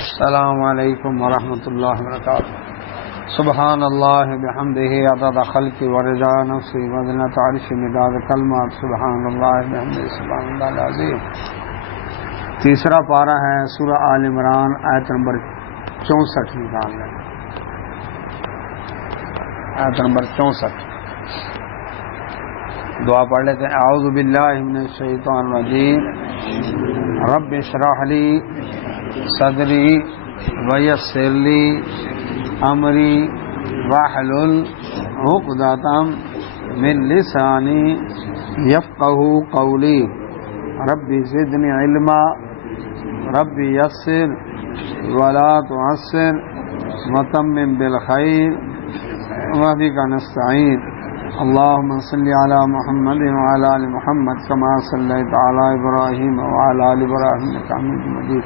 السلام علیکم ورحمۃ اللہ وبرکاتہ. سبحان اللہ بحمدہ عدد خلق ورضا نفسی وزنۃ عرش مداد کلمات. سبحان اللہ بحمدہ سبحان اللہ العظیم. تیسرا پارہ ہے سورہ آل عمران آیت نمبر 64 نکال لیں. آیت نمبر 64 دعا پڑھ لیتے ہیں. اعوذ باللہ من الشیطان الرجیم. رب اشرح لی صدری ویسر لی امری واحلل عقدۃ من لسانی یفقہوا قولی. رب زدنی علما رب یسر ولا تعسر وتمم بالخیر وبک نستعین. اللهم صل على محمد وعلى آل محمد كما صليت على إبراهيم وعلى آل إبراهيم إنك حميد مجيد.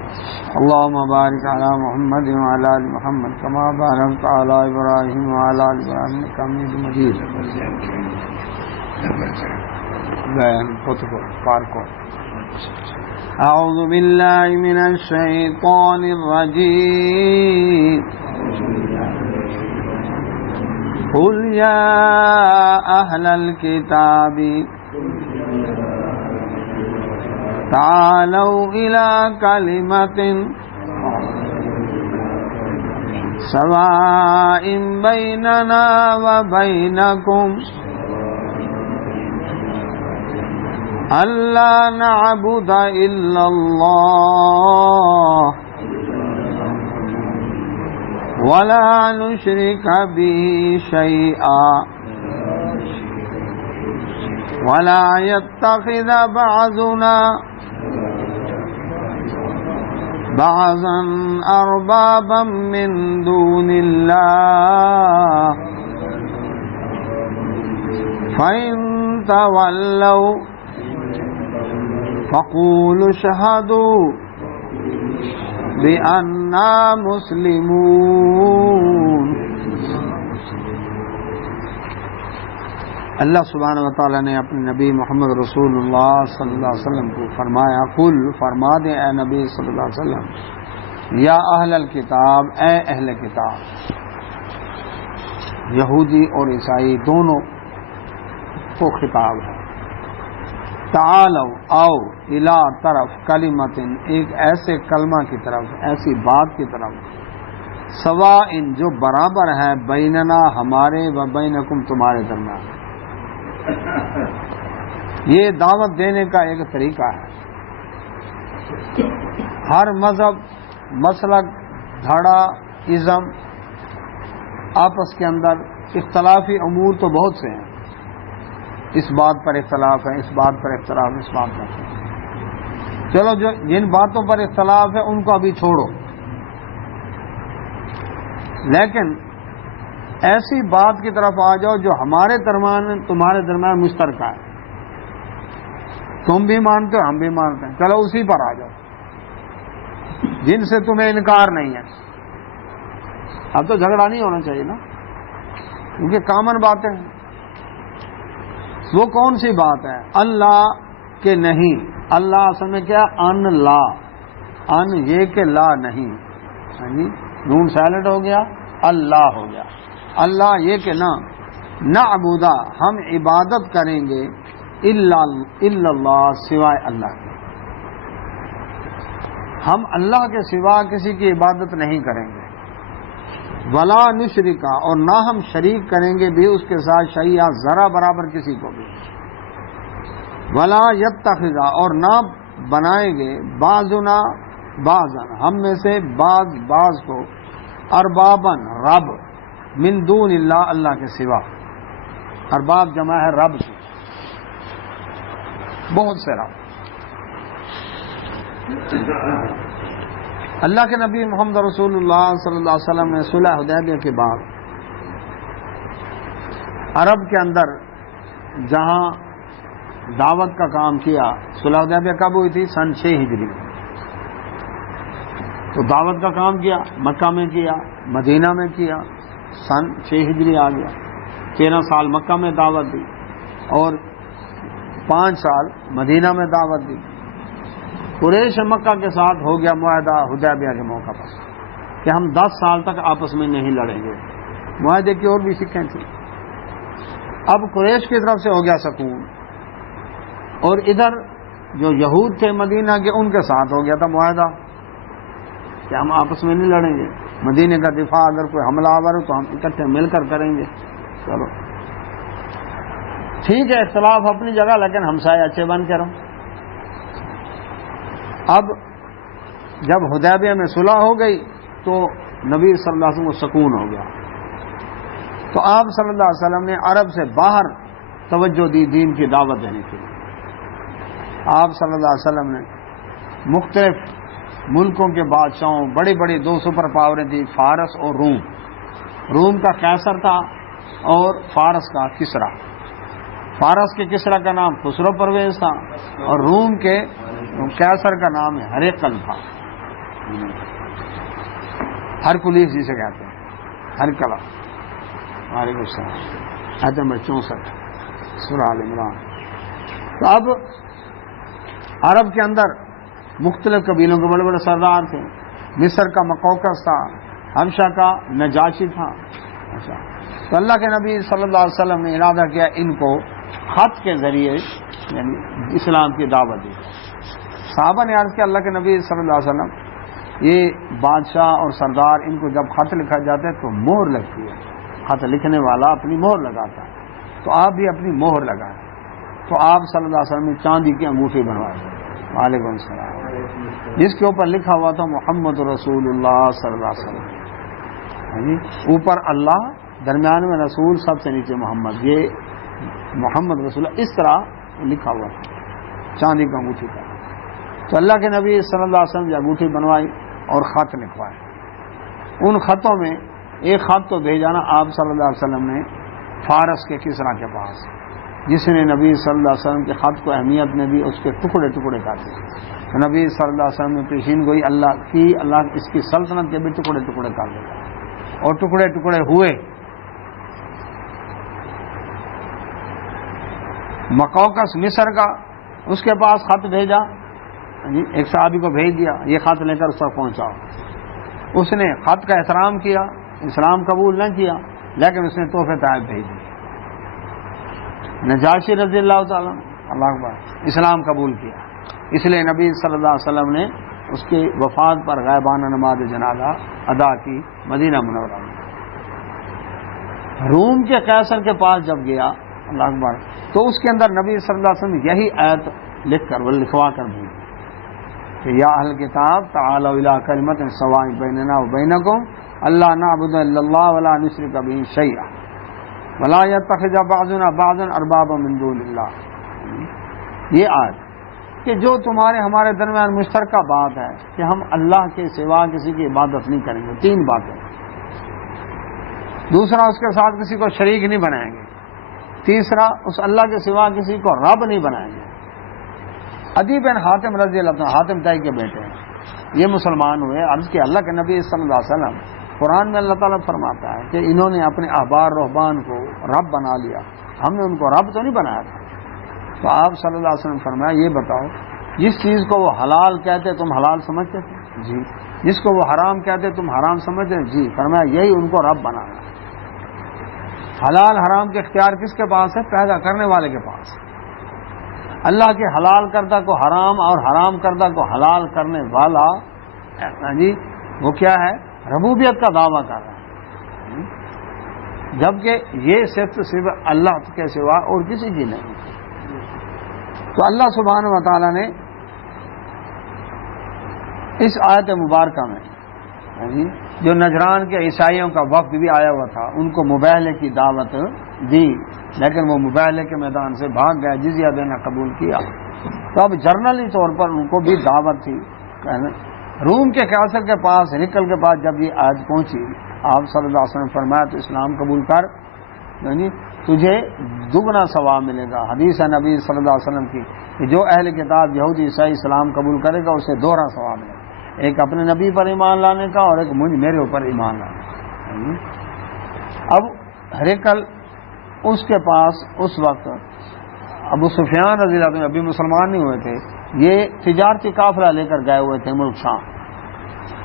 اللهم بارك على محمد وعلى آل محمد كما باركت على إبراهيم وعلى آل إبراهيم إنك حميد مجيد. أعوذ بالله من الشيطان الرجيم. قل يا أهل الكتاب تعالوا إلى كلمة سواء بيننا وبينكم ألا نعبد إلا الله ولا نشرك به شيئا ولا يتخذ بعضنا بعضا أربابا من دون الله فإن تولوا فقولوا اشهدوا بأننا مسلمون. اللہ سبحانہ وتعالیٰ نے اپنے نبی محمد رسول اللہ صلی اللہ علیہ وسلم کو فرمایا، قل فرما دے اے نبی صلی اللہ علیہ وسلم، یا اہل الکتاب اے اہل کتاب، یہودی اور عیسائی دونوں کو خطاب ہے. تعالو آؤ، الا طرف، کلمت ایک ایسے کلمہ کی طرف، ایسی بات کی طرف، سواء جو برابر ہے، بیننا ہمارے و بینکم تمہارے درمیان. یہ دعوت دینے کا ایک طریقہ ہے. ہر مذہب، مسلک، دھڑا، ازم آپس کے اندر اختلافی امور تو بہت سے ہیں. اس بات پر اختلاف ہے، اس بات پر اختلاف، اس بات پر. چلو جو جن باتوں پر اختلاف ہے ان کو ابھی چھوڑو، لیکن ایسی بات کی طرف آ جاؤ جو ہمارے درمیان تمہارے درمیان مشترکہ ہے. تم بھی مانتے ہو، ہم بھی مانتے ہیں، چلو اسی پر آ جاؤ جن سے تمہیں انکار نہیں ہے. اب تو جھگڑا نہیں ہونا چاہیے نا، کیونکہ کامن باتیں ہیں. وہ کون سی بات ہے؟ اللہ کے نہیں. اللہ اصل میں کیا؟ ان لا، ان یہ کہ لا نہیں، نون سائلنٹ ہو گیا، اللہ ہو گیا. اللہ یہ کہ نعبد ہم عبادت کریں گے، الا اللہ سوائے اللہ کے. ہم اللہ کے سوا کسی کی عبادت نہیں کریں گے. ولا نشرکا اور نہ ہم شریک کریں گے بھی اس کے ساتھ شیئا ذرا برابر کسی کو بھی. ولا یتخذا اور نہ بنائیں گے بعضنا بعضا ہم میں سے بعض کو اربابن رب من دون اللہ اللہ کے سوا. ارباب جمع ہے رب سے، بہت سے رب. اللہ کے نبی محمد رسول اللہ صلی اللہ علیہ وسلم نے صلح حدیبیہ کے بعد عرب کے اندر جہاں دعوت کا کام کیا. صلح حدیبیہ کب ہوئی تھی؟ سن 6 ہجری. تو دعوت کا کام کیا، مکہ میں کیا، مدینہ میں کیا. سن 6 ہجری آ گیا. 13 سال مکہ میں دعوت دی اور 5 سال مدینہ میں دعوت دی. قریش مکہ کے ساتھ ہو گیا معاہدہ حدیبیہ کے موقع پر کہ ہم 10 سال تک آپس میں نہیں لڑیں گے. معاہدے کی اور بھی شکیں تھیں. اب قریش کی طرف سے ہو گیا سکون، اور ادھر جو یہود تھے مدینہ کے ان کے ساتھ ہو گیا تھا معاہدہ کہ ہم آپس میں نہیں لڑیں گے، مدینہ کا دفاع اگر کوئی حملہ آور ہو تو ہم اکٹھے مل کر کریں گے. چلو ٹھیک ہے، اختلاف اپنی جگہ، لیکن ہمسائے اچھے بن کے رہو. اب جب حدیبیہ میں صلح ہو گئی تو نبی صلی اللہ علیہ وسلم کو سکون ہو گیا. تو آپ صلی اللہ علیہ وسلم نے عرب سے باہر توجہ دی دین کی دعوت دینے کے لیے. آپ صلی اللہ علیہ وسلم نے مختلف ملکوں کے بادشاہوں، بڑی بڑی 2 سپر پاوریں تھیں، فارس اور روم. روم کا قیصر تھا اور فارس کا کسرا. فارس کے کسرا کا نام خسرو پرویز تھا اور روم کے قیصر کا نام ہرقل تھا. ہرکلیس جسے کہتے ہیں، ہرکلا. وعلیکم السلام. آیت نمبر 64 سورہ آل عمران. تو اب عرب کے اندر مختلف قبیلوں کے بڑے بڑے سردار تھے. مصر کا مقوقس تھا، حبشہ کا نجاشی تھا. تو اللہ کے نبی صلی اللہ علیہ وسلم نے ارادہ کیا ان کو خط کے ذریعے یعنی اسلام کی دعوت دی. صحابہ نے عرض کیا اللہ کے نبی صلی اللہ علیہ وسلم یہ بادشاہ اور سردار ان کو جب خط لکھا جاتا ہے تو مہر لگتی ہے، خط لکھنے والا اپنی مہر لگاتا ہے، تو آپ بھی اپنی مہر لگائیں. تو آپ صلی اللہ علیہ وسلم نے چاندی کی انگوٹھی بنوائی. وعلیکم السلام. جس کے اوپر لکھا ہوا تھا محمد رسول اللہ صلی اللہ علیہ وسلم. اوپر اللہ، درمیان میں رسول، سب سے نیچے محمد. یہ محمد رسول اللہ اس طرح لکھا ہوا تھا چاندی کی انگوٹھی کا. تو اللہ کے نبی صلی اللہ علیہ وسلم نے انگوٹھی بنوائی اور خط لکھوائے. ان خطوں میں ایک خط تو بھیجانا آپ صلی اللہ علیہ وسلم نے فارس کے کسرا کے پاس، جس نے نبی صلی اللہ علیہ وسلم کے خط کو اہمیت نے دی، اس کے ٹکڑے ٹکڑے کر دیے. تو نبی صلی اللہ علیہ وسلم نے پیشین گوئی اللہ اس کی سلطنت کے بھی ٹکڑے ٹکڑے کر دیا، اور ٹکڑے ٹکڑے ہوئے. مقوقس مصر کا، اس کے پاس خط بھیجا، ایک صحابی کو بھیج دیا یہ خط لے کر اس پر پہنچاؤ. اس نے خط کا احترام کیا، اسلام قبول نہ کیا، لیکن اس نے تحفے تحائف بھیج دیے. نجاشی رضی اللہ تعالیٰ اللہ اکبر اسلام قبول کیا. اس لیے نبی صلی اللہ علیہ وسلم نے اس کی وفات پر غائبانہ نماز جنازہ ادا کی مدینہ منورہ میں. روم کے قیصر کے پاس جب گیا اللہ اکبر تو اس کے اندر نبی صلی اللہ علیہ وسلم یہی آیت لکھ کر لکھوا کر بھیجی کہ یا اہل کتاب تعالوا الی کلمۃ سواء بیننا وبینکم الا نعبد الا اللہ ولا نشرک بہ شیئا ولا يتخذ بعضنا بعضا اربابا من دون اللہ. یہ آیت کہ جو تمہارے ہمارے درمیان مشترکہ بات ہے کہ ہم اللہ کے سوا کسی کی عبادت نہیں کریں گے. 3 باتیں. دوسرا اس کے ساتھ کسی کو شریک نہیں بنائیں گے. تیسرا اس اللہ کے سوا کسی کو رب نہیں بنائیں گے. عدی بن حاتم رضی اللہ عنہ حاتم تائی کے بیٹے ہیں، یہ مسلمان ہوئے. عرض کہ اللہ کے نبی صلی اللہ علیہ وسلم قرآن میں اللہ تعالیٰ فرماتا ہے کہ انہوں نے اپنے احبار رہبان کو رب بنا لیا، ہم نے ان کو رب تو نہیں بنایا تھا. تو آپ صلی اللہ علیہ وسلم فرمایا یہ بتاؤ جس چیز کو وہ حلال کہتے تم حلال سمجھتے تھے؟ جی. جس کو وہ حرام کہتے تم حرام سمجھتے؟ جی. فرمایا یہی ان کو رب بنانا. حلال حرام کے اختیار کس کے پاس ہے؟ پیدا کرنے والے کے پاس. اللہ کے حلال کردہ کو حرام اور حرام کردہ کو حلال کرنے والا جی وہ کیا ہے؟ ربوبیت کا دعویٰ کر رہا ہے، جبکہ یہ صرف اللہ کے سوا اور کسی کی نہیں. تو اللہ سبحانہ و تعالیٰ نے اس آیت مبارکہ میں جو نجران کے عیسائیوں کا وفد بھی آیا ہوا تھا ان کو مباہلے کی دعوت دی، لیکن وہ مباہلے کے میدان سے بھاگ گیا، جزیہ دینا قبول کیا. تو اب جرنلی طور پر ان کو بھی دعوت تھی. روم کے قیصر کے پاس ہرقل کے پاس جب یہ آیت پہنچی آپ صلی اللہ علیہ وسلم فرمایا تو اسلام قبول کر، یعنی تجھے دگنا ثواب ملے گا. حدیث ہے نبی صلی اللہ علیہ وسلم کی کہ جو اہل کتاب یہودی عیسائی اسلام قبول کرے گا اسے 2 ثواب ملے گا، ایک اپنے نبی پر ایمان لانے کا اور ایک میرے اوپر ایمان لانے کا. اب ہرقل اس کے پاس اس وقت ابو سفیان رضی اللہ عنہ ابھی مسلمان نہیں ہوئے تھے، یہ تجارتی قافلہ لے کر گئے ہوئے تھے ملک شام،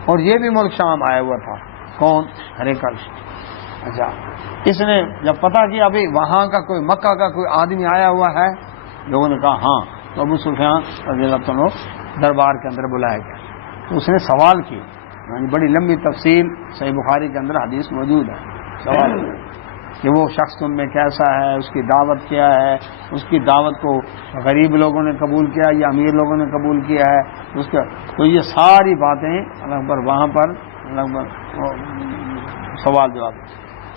اور یہ بھی ملک شام آیا ہوا تھا۔ کون؟ ہریکل۔ اچھا، اس نے جب پتا کیا ابھی وہاں کا کوئی مکہ کا کوئی آدمی آیا ہوا ہے، لوگوں نے کہا ہاں، تو ابو سفیان رضی اللہ عنہ دربار کے اندر بلایا گیا، تو اس نے سوال کی، یعنی بڑی لمبی تفصیل صحیح بخاری کے اندر حدیث موجود ہے، سوال کہ وہ شخص تم میں کیسا ہے، اس کی دعوت کیا ہے، اس کی دعوت کو غریب لوگوں نے قبول کیا یا امیر لوگوں نے قبول کیا ہے، اس کا تو یہ ساری باتیں وہاں پر سوال جواب۔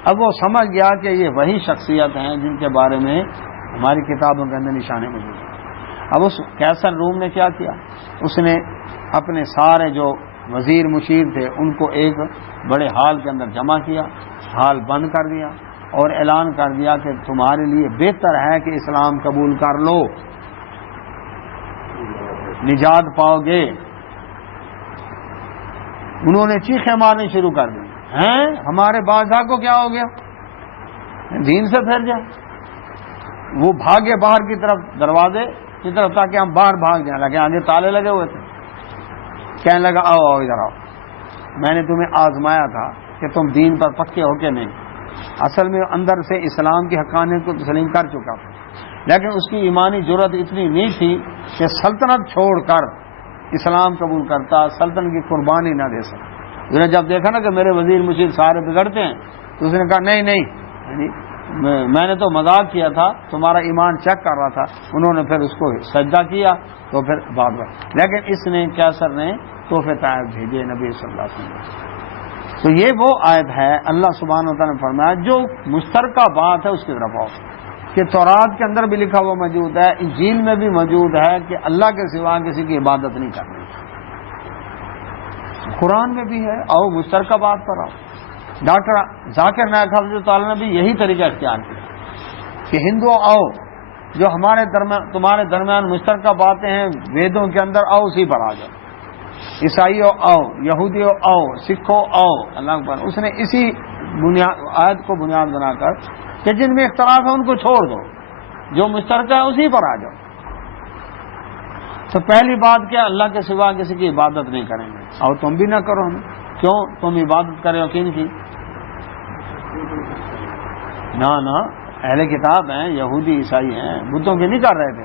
اب وہ سمجھ گیا کہ یہ وہی شخصیت ہیں جن کے بارے میں ہماری کتابوں کے اندر نشانے موجود ہیں۔ اب اس کیسر روم نے کیا کیا، اس نے اپنے سارے جو وزیر مشیر تھے ان کو ایک بڑے ہال کے اندر جمع کیا، ہال بند کر دیا اور اعلان کر دیا کہ تمہارے لیے بہتر ہے کہ اسلام قبول کر لو، نجات پاؤ گے۔ انہوں نے چیخیں مارنی شروع کر دی، ہیں ہمارے بادشاہ کو کیا ہو گیا، دین سے پھر جائے۔ وہ بھاگے باہر کی طرف، دروازے کی طرف، تاکہ ہم باہر بھاگ جائیں، لیکن آگے تالے لگے ہوئے تھے۔ کہنے لگا آؤ آؤ ادھر آؤ، میں نے تمہیں آزمایا تھا کہ تم دین پر پکے ہو کہ نہیں۔ اصل میں اندر سے اسلام کی حقانیت کو تسلیم کر چکا تھا، لیکن اس کی ایمانی جرأت اتنی نہیں تھی کہ سلطنت چھوڑ کر اسلام قبول کرتا، سلطنت کی قربانی نہ دے سکتا۔ اس نے جب دیکھا نا کہ میرے وزیر مشیر سارے بگڑتے ہیں تو اس نے کہا نہیں نہیں، میں نے تو مذاق کیا تھا، تمہارا ایمان چیک کر رہا تھا۔ انہوں نے پھر اس کو سجدہ کیا تو پھر بات بات، لیکن اس نے کیسر نے تحفے طائف بھیجے نبی صلی اللہ علیہ وسلم۔ تو یہ وہ آیت ہے، اللہ سبحانہ و تعالیٰ نے فرمایا جو مشترکہ بات ہے اس کی طرف آؤ، کہ تورات کے اندر بھی لکھا ہوا موجود ہے، انجیل میں بھی موجود ہے کہ اللہ کے سوا کسی کی عبادت نہیں کرنی، قرآن میں بھی ہے، آؤ مشترکہ بات پر آؤ۔ ڈاکٹر ذاکر نائک حفظہ اللہ نے بھی یہی طریقہ اختیار کیا کہ ہندو آؤ، جو تمہارے درمیان مشترکہ باتیں ہیں ویدوں کے اندر، آؤ اسی پر آ جاؤ۔ عیسائیوں آؤ، یہودیوں آؤ، سکھوں آؤ، اللہ اکبر۔ اس نے اسی آیت کو بنیاد بنا کر کہ جن میں اختلاف ہے ان کو چھوڑ دو، جو مشترکہ ہے اسی پر آ جاؤ۔ تو پہلی بات کیا، اللہ کے سوا کسی کی عبادت نہیں کریں گے، اور تم بھی نہ کرو ہمیں۔ کیوں تم عبادت کرے ہو کن کی؟ نہ اہل کتاب ہیں، یہودی عیسائی ہیں، بتوں کی نہیں کر رہے تھے۔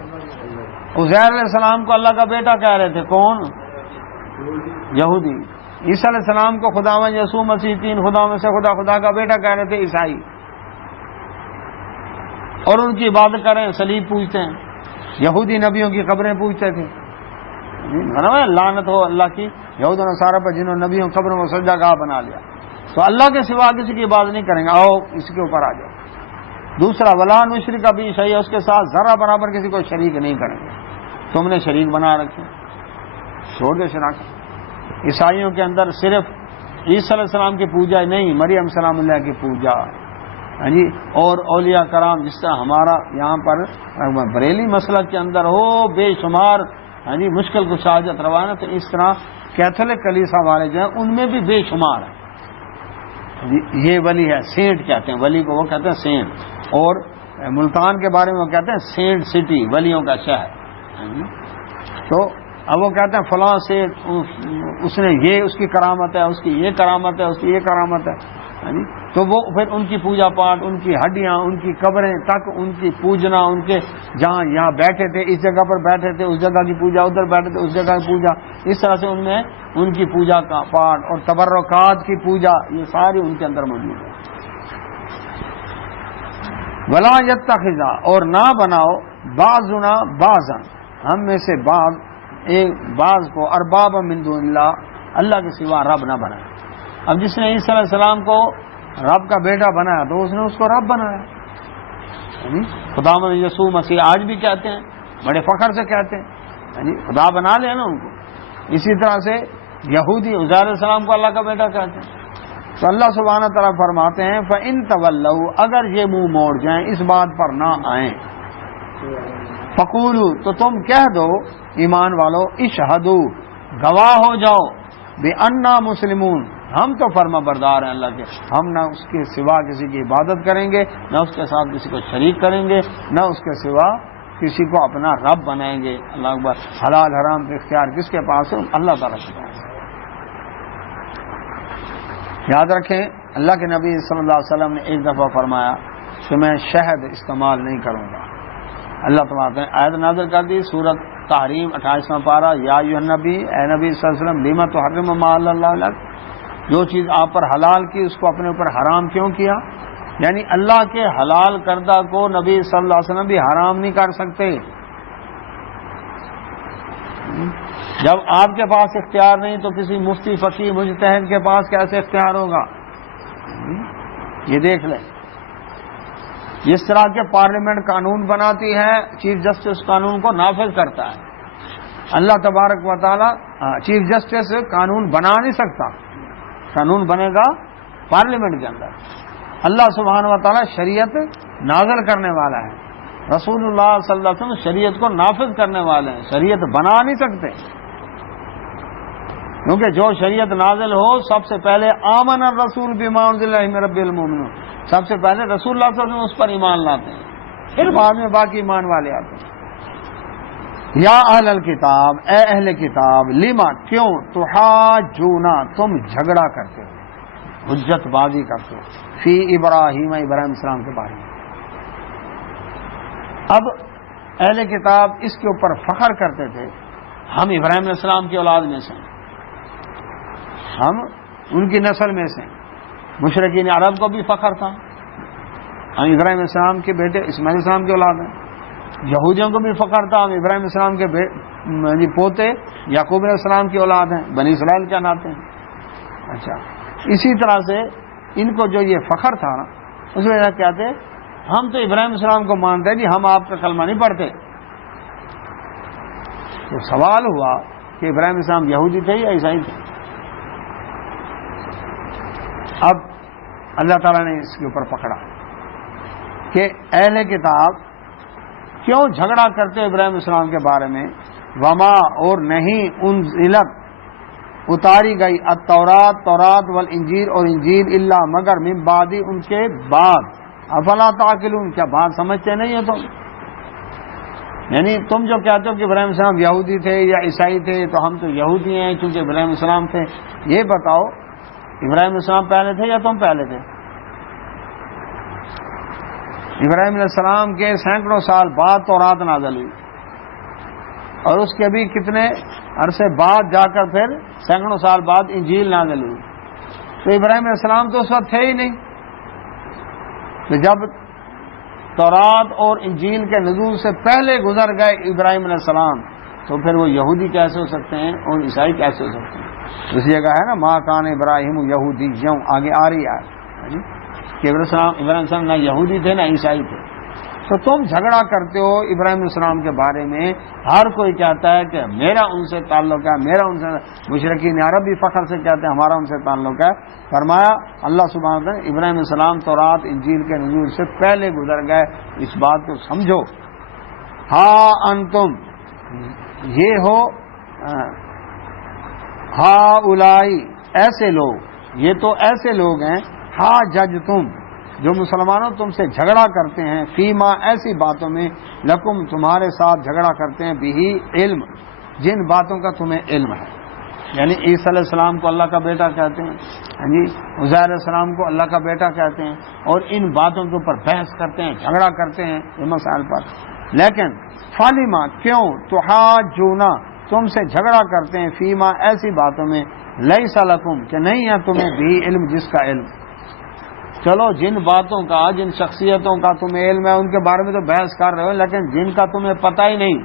عزیر علیہ السلام کو اللہ کا بیٹا کہہ رہے تھے، کون؟ یہودی۔ عیسیٰ علیہ السلام کو خداوند یسوع مسیح تین خداؤں میں سے خدا کا بیٹا کہہ رہے تھے عیسائی، اور ان کی عبادت کریں، صلیب پوجتے ہیں۔ یہودی نبیوں کی قبریں پوجتے تھے، لعنت ہو اللہ کی یہود و نصارہ پر جنہوں نے نبیوں قبروں کو سجدہ گاہ بنا لیا۔ تو اللہ کے سوا کسی کی عبادت نہیں کریں گے، آؤ اس کے اوپر آ جاؤ۔ دوسرا، ولا نشرک بھی شیئا، اس کے ساتھ ذرہ برابر کسی کو شریک نہیں کریں گے۔ تم نے شریک بنا رکھے، چھوڑ دے شراکت۔ عیسائیوں کے اندر صرف عیسیٰ علیہ السلام کی پوجا نہیں، مریم سلام اللہ کی پوجا، ہاں جی، اور اولیاء کرام، جس طرح ہمارا یہاں پر بریلی مسلک کے اندر ہو بے شمار ہاں جی مشکل کشاجت روانہ، تو اس طرح کیتھولک کلیسا والے جو ہیں ان میں بھی بے شمار ہے۔ یہ ولی ہے، سینٹ کہتے ہیں، ولی کو وہ کہتے ہیں سینٹ، اور ملتان کے بارے میں وہ کہتے ہیں سینٹ سٹی، ولیوں کا شہر۔ تو اب وہ کہتے ہیں فلاں سے اس نے یہ، اس کی کرامت ہے، اس کی یہ کرامت ہے، اس کی یہ کرامت ہے، تو وہ پھر ان کی پوجا پاٹ، ان کی ہڈیاں، ان کی قبریں تک ان کی پوجنا، ان کے جہاں یہاں بیٹھے تھے اس جگہ پر بیٹھے تھے، اس جگہ کی پوجا، ادھر بیٹھے تھے اس جگہ کی پوجا، اس طرح سے ان میں ان کی پوجا کا پاٹ اور تبرکات کی پوجا، یہ ساری ان کے اندر موجود ہے۔ ولا یتخذ، اور نہ بناؤ بعضنا بعضا، ہم میں سے بعض کو ارباب من دون اللہ، اللہ کے سوا رب نہ بنائے۔ اب جس نے عیسیٰ علیہ السلام کو رب کا بیٹا بنایا تو اس نے اس کو رب بنایا۔ خداوند یسوع مسیح آج بھی کہتے ہیں، بڑے فخر سے کہتے ہیں، خدا بنا لیا نا ان کو۔ اسی طرح سے یہودی عزیر علیہ السلام کو اللہ کا بیٹا کہتے ہیں۔ تو اللہ سبحانہ تعالیٰ فرماتے ہیں فَإِن تَوَلَّوْا، اگر یہ منہ موڑ جائیں، اس بات پر نہ آئیں، فَقُولُوا، تو تم کہہ دو ایمان والو، اشہدوا، گواہ ہو جاؤ، بِأَنَّا مُسْلِمُونَ، ہم تو فرما بردار ہیں اللہ کے، ہم نہ اس کے سوا کسی کی عبادت کریں گے، نہ اس کے ساتھ کسی کو شریک کریں گے، نہ اس کے سوا کسی کو اپنا رب بنائیں گے. اللہ اکبر. حلال حرام کا اختیار کس کے پاس ہے؟ اللہ تعالیٰ کے پاس. یاد رکھیں اللہ کے نبی صلی اللہ علیہ وسلم نے ایک دفعہ فرمایا کہ میں شہد استعمال نہیں کروں گا. اللہ تعالیٰ نے آیت نازل کر دی سورۃ تحریم 28واں پارہ، یا ایھا النبی، اے نبی صلی اللہ علیہ وسلم، لما تحرم ما احل اللہ لک، جو چیز آپ پر حلال کی اس کو اپنے اوپر حرام کیوں کیا؟ یعنی اللہ کے حلال کردہ کو نبی صلی اللہ علیہ وسلم بھی حرام نہیں کر سکتے. جب آپ کے پاس اختیار نہیں تو کسی مفتی فقیہ مجتہد کے پاس کیسے اختیار ہوگا؟ یہ دیکھ لیں. جس طرح کے پارلیمنٹ قانون بناتی ہے، چیف جسٹس قانون کو نافذ کرتا ہے. اللہ تبارک و تعالی چیف جسٹس قانون بنا نہیں سکتا، قانون بنے گا پارلیمنٹ کے اندر. اللہ سبحانہ و تعالی شریعت نازل کرنے والا ہے، رسول اللہ صلی اللہ علیہ وسلم شریعت کو نافذ کرنے والے ہیں، شریعت بنا نہیں سکتے. کیونکہ جو شریعت نازل ہو سب سے پہلے آمن الرسول بما انزل الیہ من رب المؤمنون، سب سے پہلے رسول اللہ صلی اللہ علیہ وسلم اس پر ایمان لاتے ہیں، پھر بعد میں باقی ایمان والے آتے ہیں. یا اہل الکتاب، اے اہل کتاب، لما کیوں، تحاجون تم جھگڑا کرتے ہو، حجت بازی کرتے ہو، فی ابراہیم، ابراہیم السلام کے بارے میں. اب اہل کتاب اس کے اوپر فخر کرتے تھے ہم ابراہیم علیہ السلام کی اولاد میں سے، ہم ان کی نسل میں سے. مشرکین عرب کو بھی فخر تھا ہم ابراہیم علیہ السلام کے بیٹے اسماعیل علیہ السلام کی اولاد ہیں. یہودیوں کو بھی فخر تھا ہم ابراہیم علیہ السلام کے پوتے یعقوب علیہ السلام کی اولاد ہیں، بنی اسرائیل کہلاتے ہیں. اچھا، اسی طرح سے ان کو جو یہ فخر تھا نا، اس میں کہتے ہم تو ابراہیم علیہ السلام کو مانتے ہیں جی، ہم آپ کا کلمہ نہیں پڑھتے. تو سوال ہوا کہ ابراہیم علیہ السلام یہودی تھے یا عیسائی تھے؟ اب اللہ تعالیٰ نے اس کے اوپر پکڑا کہ اہل کتاب کیوں جھگڑا کرتے ابراہیم علیہ السلام کے بارے میں. وما، اور نہیں، انزلت اتاری گئی، التورات، تورات، والانجیل، اور انجیل، الا مگر، من بعدی، ان کے بعد. افلا تعقلون، کیا بات سمجھتے نہیں ہو تم؟ یعنی تم جو کہتے ہو کہ ابراہیم علیہ السلام یہودی تھے یا عیسائی تھے، تو ہم تو یہودی ہیں چونکہ ابراہیم علیہ السلام تھے. یہ بتاؤ ابراہیم علیہ السلام پہلے تھے یا تم پہلے تھے؟ ابراہیم علیہ السلام کے سینکڑوں سال بعد تورات نازل ہوئی، اور اس کے بھی کتنے عرصے بعد جا کر پھر سینکڑوں سال بعد انجیل نازل ہوئی. تو ابراہیم علیہ السلام تو اس وقت تھے ہی نہیں. تو جب تورات اور انجیل کے نزول سے پہلے گزر گئے ابراہیم علیہ السلام، تو پھر وہ یہودی کیسے ہو سکتے ہیں اور عیسائی کیسے ہو سکتے ہیں؟ اس جگہ ہے نا ما کان ابراہیم یہودی، یوں آگے آ رہی ہے کہ ابراہیم علیہ السلام نہ یہودی تھے نہ عیسائی تھے. تو تم جھگڑا کرتے ہو ابراہیم علیہ السلام کے بارے میں. ہر کوئی کہتا ہے کہ میرا ان سے تعلق ہے، میرا ان سے، مشرکین عرب بھی فخر سے کہتے ہیں ہمارا ان سے تعلق ہے. فرمایا اللہ سبحانہ وتعالی ابراہیم علیہ السلام تورات انجیل کے نزول سے پہلے گزر گئے، اس بات کو سمجھو. ہاں انتم، یہ ہو، ہاں اولائی، ایسے لوگ، یہ تو ایسے لوگ ہیں، ہاں جج تم، جو مسلمانوں تم سے جھگڑا کرتے ہیں، فیما، ایسی باتوں میں، لکم، تمہارے ساتھ جھگڑا کرتے ہیں، بھی علم، جن باتوں کا تمہیں علم ہے. یعنی عیسیٰ علیہ السلام کو اللہ کا بیٹا کہتے ہیں، ہاں جی، عزیر علیہ السلام کو اللہ کا بیٹا کہتے ہیں، اور ان باتوں کے اوپر بحث کرتے ہیں، جھگڑا کرتے ہیں ان مسائل پر. لیکن فالیما، کیوں، تحاجونا، تم سے جھگڑا کرتے ہیں، فیما، ایسی باتوں میں، لیس لکم، کہ نہیں ہے تمہیں بھی علم، جس کا علم. چلو جن باتوں کا، جن شخصیتوں کا تمہیں علم ہے ان کے بارے میں تو بحث کر رہے ہو، لیکن جن کا تمہیں پتہ ہی نہیں،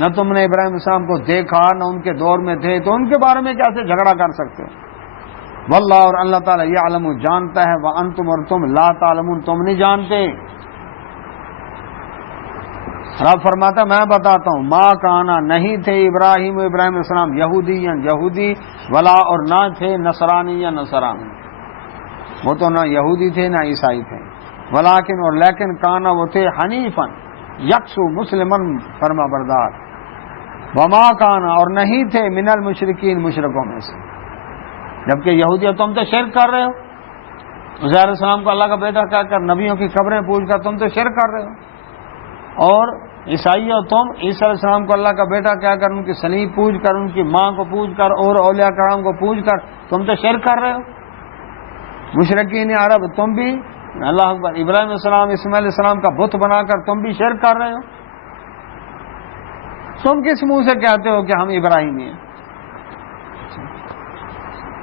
نہ تم نے ابراہیم علیہ السلام کو دیکھا، نہ ان کے دور میں تھے، تو ان کے بارے میں کیسے جھگڑا کر سکتے ہو؟ واللہ، اور اللہ تعالیٰ، یعلم، جانتا ہے، وانتم، اور تم، لا تعلمون، تم نہیں جانتے. رب فرماتا میں بتاتا ہوں، ما کانا، نہیں تھے، ابراہیم علیہ السلام، یہودی یا یہودی، ولا، اور نہ تھے، نصرانی یا نصرانی، وہ تو نہ یہودی تھے نہ عیسائی تھے. ولیکن، اور لیکن، کانا، وہ تھے، حنیفن، یکسو، مسلمن، فرما بردار. وما کانا، اور نہیں تھے، من المشرکین، مشرکوں میں سے. جبکہ یہودیت تم تو شرک کر رہے ہو، عزیر علیہ السلام کو اللہ کا بیٹا کہہ کر، نبیوں کی قبریں پوچھ کر تم تو شرک کر رہے ہو. اور عیسائی ہو تم، عیسیٰ علیہ السلام کو اللہ کا بیٹا کیا کر، ان کی صلیب پوج کر، ان کی ماں کو پوج کر اور اولیاء کرام کو پوج کر تم تو شرک کر رہے ہو. مشرکین عرب تم بھی، اللہ اکبر، ابراہیم علیہ السلام اسماعیل علیہ السلام کا بت بنا کر تم بھی شرک کر رہے ہو. تم کس منہ سے کہتے ہو کہ ہم ابراہیمی ہیں؟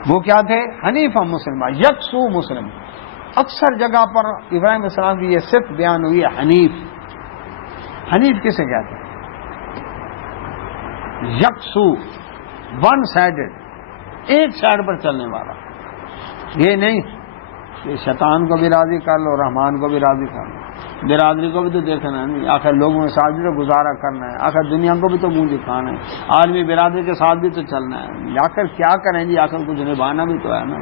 وہ کیا تھے؟ حنیف مسلمہ، یکسو مسلم. اکثر جگہ پر ابراہیم علیہ السلام کی یہ صفت بیان ہوئی ہے، حنیف. حنیف کسے کہتے ہیں؟ یکسو، ون سائڈڈ، ایک سائڈ پر چلنے والا. یہ نہیں کہ شیطان کو بھی راضی کر لو، رحمان کو بھی راضی کر لو. برادری کو بھی تو دیکھنا ہے نہیں، آخر لوگوں کے ساتھ بھی تو گزارا کرنا ہے، آخر دنیا کو بھی تو منہ دکھانا ہے، عالمی برادری کے ساتھ بھی تو چلنا ہے. آخر کیا کریں جی، آخر کچھ نبھانا بھی تو ہے نا.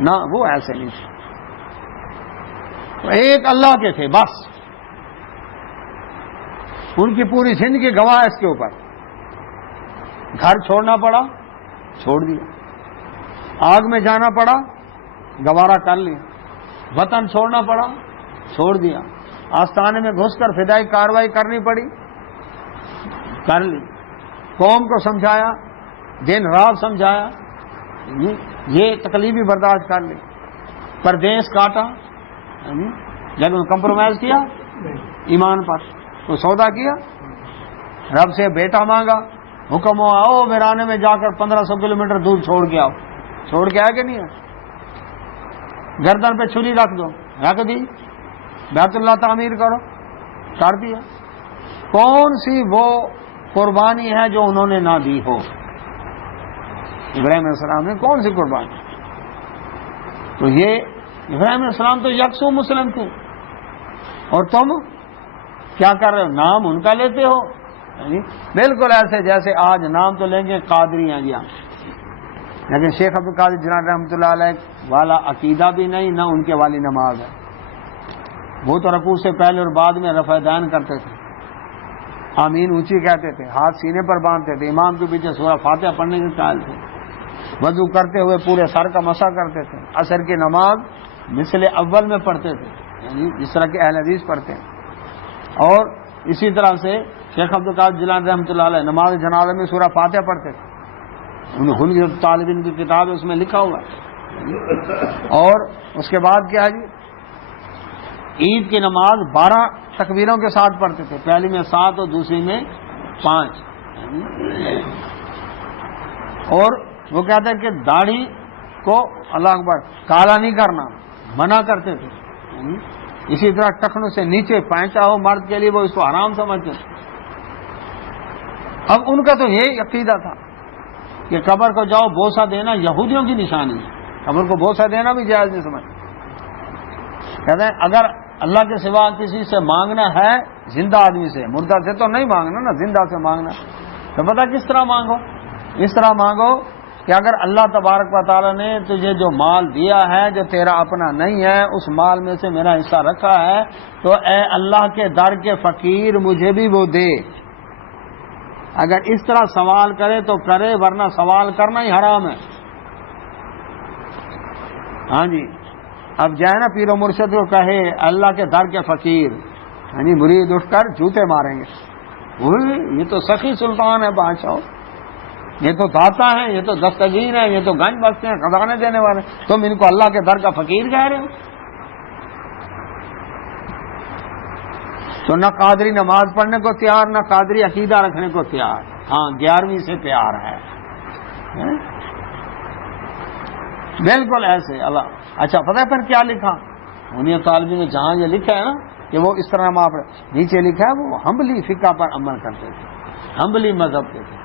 نہ وہ ایسے نہیں تھے، ایک اللہ کے تھے بس. ان کی پوری زندگی گواہ اس کے اوپر. گھر چھوڑنا پڑا، چھوڑ دیا. آگ میں جانا پڑا، گوارا کر لیا. وطن چھوڑنا پڑا، چھوڑ دیا. آستانے میں گھس کر فدائی کاروائی کرنی پڑی، کر لی. قوم کو سمجھایا، دن رات سمجھایا، یہ تکلیفی برداشت کر لی. پردیس کاٹا، لیکن کمپرومائز کیا ایمان پر. تو سودا کیا، رب سے بیٹا مانگا، حکم ہو آؤ ویرانے میں جا کر 1500 کلومیٹر دور چھوڑ کے آؤ. چھوڑ کے آیا کہ نہیں ہے؟ گردن پہ چھری رکھ دو، رکھ دی. بیت اللہ تعمیر کرو، کر دیا. کون سی وہ قربانی ہے جو انہوں نے نہ دی ہو؟ ابراہیم علیہ السلام نے کون سی قربانی؟ تو یہ ابراہیم علیہ السلام تو یکسو مسلم تھے، اور تم کیا کر رہے ہو؟ نام ان کا لیتے ہو. بالکل ایسے جیسے آج نام تو لیں گے قادری ہیں جی ہم، لیکن شیخ عبد القادر جیلانی رحمۃ اللہ علیہ والا عقیدہ بھی نہیں، نہ ان کے والی نماز ہے. وہ تو رکوع سے پہلے اور بعد میں رفع دین کرتے تھے، آمین اونچی کہتے تھے، ہاتھ سینے پر باندھتے تھے، امام کے پیچھے سورہ فاتحہ پڑھنے کے قائل تھے. وضو کرتے ہوئے پورے سر کا مسح کرتے تھے. عصر کی نماز مثل اول میں پڑھتے تھے، یعنی جس طرح کے اہل حدیث پڑھتے ہیں. اور اسی طرح سے شیخ عبد القادر جیلانی رحمۃ اللہ علیہ نماز جنازہ میں سورہ فاتحہ پڑھتے تھے. انہوں طالب علم کی کتاب ہے، اس میں لکھا ہوا ہے. اور اس کے بعد کیا ہے جی، عید کی نماز 12 تکبیروں کے ساتھ پڑھتے تھے، پہلی میں 7 اور دوسری میں 5. اور وہ کہتے ہیں کہ داڑھی کو اللہ اکبر کالا نہیں کرنا، منع کرتے تھے. اسی طرح ٹخنوں سے نیچے پینچا ہو مرد کے لیے، وہ اس کو حرام سمجھتے تھے. اب ان کا تو یہی عقیدہ تھا کہ قبر کو جاؤ بوسہ دینا یہودیوں کی نشانی ہے، قبر کو بوسہ دینا بھی جائز نہیں سمجھتے. کہتے ہیں اگر اللہ کے سوا کسی سے مانگنا ہے، زندہ آدمی سے، مردہ سے تو نہیں مانگنا نا، زندہ سے مانگنا. تو پتہ کس طرح مانگو؟ اس طرح مانگو کہ اگر اللہ تبارک و تعالیٰ نے تجھے جو مال دیا ہے جو تیرا اپنا نہیں ہے، اس مال میں سے میرا حصہ رکھا ہے، تو اے اللہ کے در کے فقیر مجھے بھی وہ دے. اگر اس طرح سوال کرے تو کرے، ورنہ سوال کرنا ہی حرام ہے. ہاں جی، اب جائے نا پیر و مرشد کو کہے اللہ کے در کے فقیر، یعنی مرید اٹھ کر جوتے ماریں گے. یہ تو سخی سلطان ہے، بادشاہ، یہ تو داتا ہیں، یہ تو دستگیر ہیں، یہ تو گنج بستے ہیں، خزانے دینے والے، تم ان کو اللہ کے در کا فقیر کہہ رہے ہو. تو نہ قادری نماز پڑھنے کو تیار، نہ قادری عقیدہ رکھنے کو تیار. ہاں 11ویں سے پیار ہے، بالکل ایسے اللہ. اچھا پتہ پر کیا لکھا انہیں طالبی میں، جہاں یہ لکھا ہے نا کہ وہ اس طرح نیچے لکھا ہے وہ حنبلی فقہ پر عمل کرتے تھے، حنبلی مذہب کے تھے،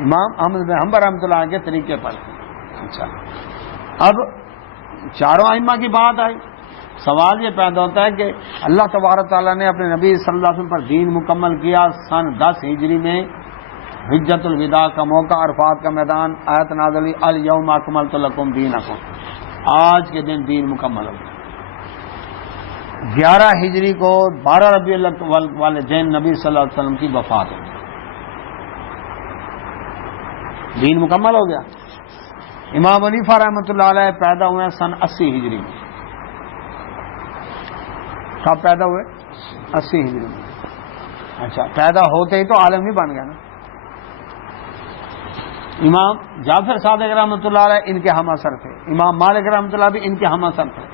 امام احمد بن حنبل رحمۃ اللہ کے طریقے پر تھے. اچھا اب چاروں ائمہ کی بات آئی، سوال یہ پیدا ہوتا ہے کہ اللہ تبارک تعالیٰ نے اپنے نبی صلی اللہ علیہ وسلم پر دین مکمل کیا سن 10 ہجری میں، حجت الوداع کا موقع، عرفات کا میدان، آیت نازل ہوئی الیوم اکملت لکم دینکم، آج کے دن دین مکمل ہو گیا. 11 ہجری کو 12 ربیع الاول والے دن نبی صلی اللہ علیہ وسلم کی وفات ہو گئی، دین مکمل ہو گیا. امام حنیفہ رحمۃ اللہ علیہ پیدا ہوئے سن 80 ہجری میں. کب پیدا ہوئے؟ 80 ہجری میں. اچھا پیدا ہوتے ہی تو عالم ہی بن گیا نا. امام جعفر صادق رحمۃ اللہ علیہ ان کے ہم اثر تھے, امام مالک رحمۃ اللہ بھی ان کے ہم اثر تھے,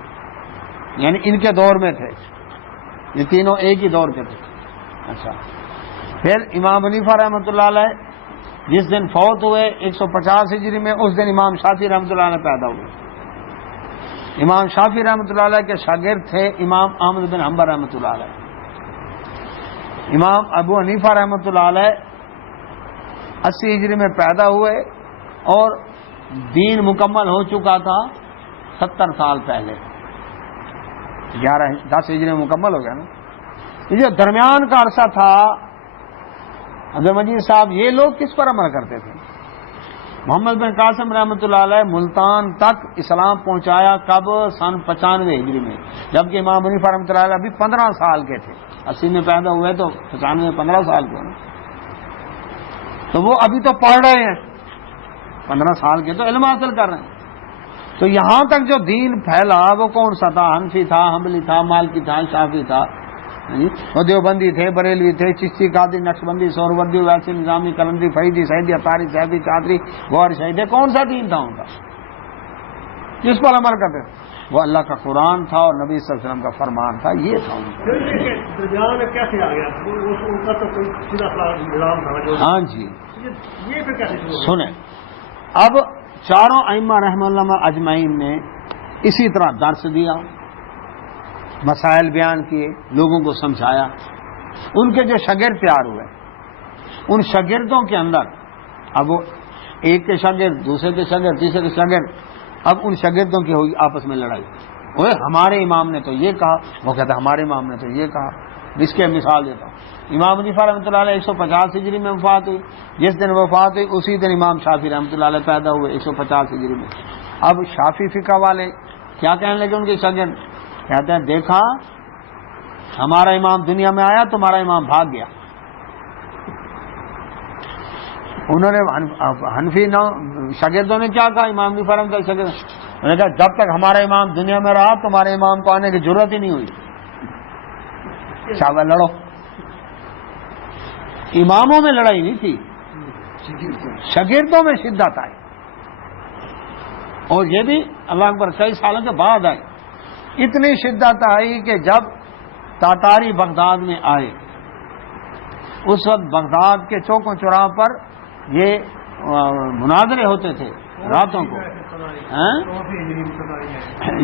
یعنی ان کے دور میں تھے, یہ تینوں ایک ہی دور کے تھے. اچھا پھر امام حنیفہ رحمۃ اللہ علیہ جس دن فوت ہوئے 150 ہجری میں, اس دن امام شافعی رحمۃ اللہ علیہ پیدا ہوئے. امام شافعی رحمۃ اللہ علیہ کے شاگرد تھے امام احمد بن حنبل رحمۃ اللہ علیہ. امام ابو حنیفہ رحمۃ اللہ علیہ 80 ہجری میں پیدا ہوئے اور دین مکمل ہو چکا تھا 70 سال پہلے, 10 ہجری میں مکمل ہو گیا نا. یہ جو درمیان کا عرصہ تھا عبد المجید صاحب, یہ لوگ کس پر عمل کرتے تھے؟ محمد بن قاسم رحمۃ اللہ علیہ ملتان تک اسلام پہنچایا کب؟ سن 95 ہجری میں, جبکہ امام حنیفہ رحمۃ اللہ علیہ ابھی 15 سال کے تھے. 80 میں پیدا ہوئے تو 95 میں 15 سال کے, تو وہ ابھی تو پڑھ رہے ہیں, 15 سال کے تو علم حاصل کر رہے ہیں. تو یہاں تک جو دین پھیلا وہ کون سا تھا؟ حنفی تھا, حنبلی تھا, مالکی تھا, شافعی تھا, وہ دیوبندی تھے, بریلوی تھے, چشتی, قادری, نقشبندی, سہروردی, ویسی, نظامی, کلندری, فریدی, سعیدی, اطاری, صحبی, چادری, غور شہیدی. کون سا دین تھا ان کا جس پر عمل کرتے تھے؟ وہ اللہ کا قرآن تھا اور نبی صلی اللہ علیہ وسلم کا فرمان تھا, یہ تھا ان کا. ہاں جی سنیں, اب چاروں ائمہ رحمہ اللہ اجمعین نے اسی طرح درس دیا, مسائل بیان کیے, لوگوں کو سمجھایا. ان کے جو شاگرد تیار ہوئے, ان شاگردوں کے اندر اب وہ ایک کے شاگرد, دوسرے کے شاگرد, تیسرے کے شاگرد, اب ان شاگردوں کی ہوئی آپس میں لڑائی. وہ ہمارے امام نے تو یہ کہا, وہ کہتا ہمارے امام نے تو یہ کہا. اس کے مثال دیتا ہوں. امام حنیفہ رحمۃ اللہ علیہ 150 ہجری میں وفات ہوئی, جس دن وفات ہوئی اسی دن امام شافعی رحمۃ اللہ علیہ پیدا ہوئے 150 ہجری میں. اب شافعی فقہ والے کیا کہنے لگے ان کے شاگرد؟ کہتے ہیں دیکھا ہمارا امام دنیا میں آیا, تمہارا امام بھاگ گیا. انہوں نے حنفی شاگردوں نے کیا کہا؟ امام حنیفہ رحمۃ اللہ شاگرد انہوں نے کہا جب تک ہمارا امام دنیا میں رہا تمہارے امام کو آنے کی ضرورت ہی نہیں ہوئی, شابہ لڑو. اماموں میں لڑائی نہیں تھی, شاگردوں میں شدت آئی, اور یہ بھی اللہ اکبر کئی سالوں کے بعد آئی. اتنی شدت آئی کہ جب تاتاری بغداد میں آئے, اس وقت بغداد کے چوکوں چوراہوں پر یہ مناظرے ہوتے تھے راتوں کو.